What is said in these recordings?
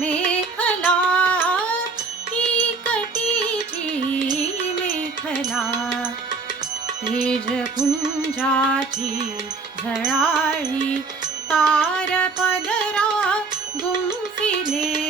मेखला कटीति मेखला। ते जंजा धरा पधरा गुफले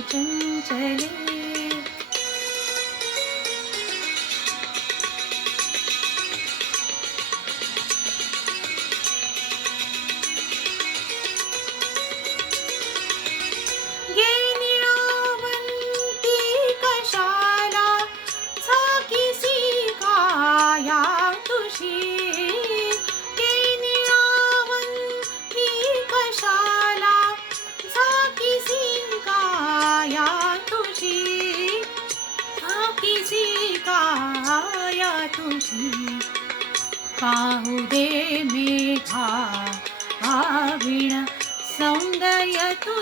चञ्चले निशाला सा किया तुषि हुदे भावीणा सौन्दर्य तु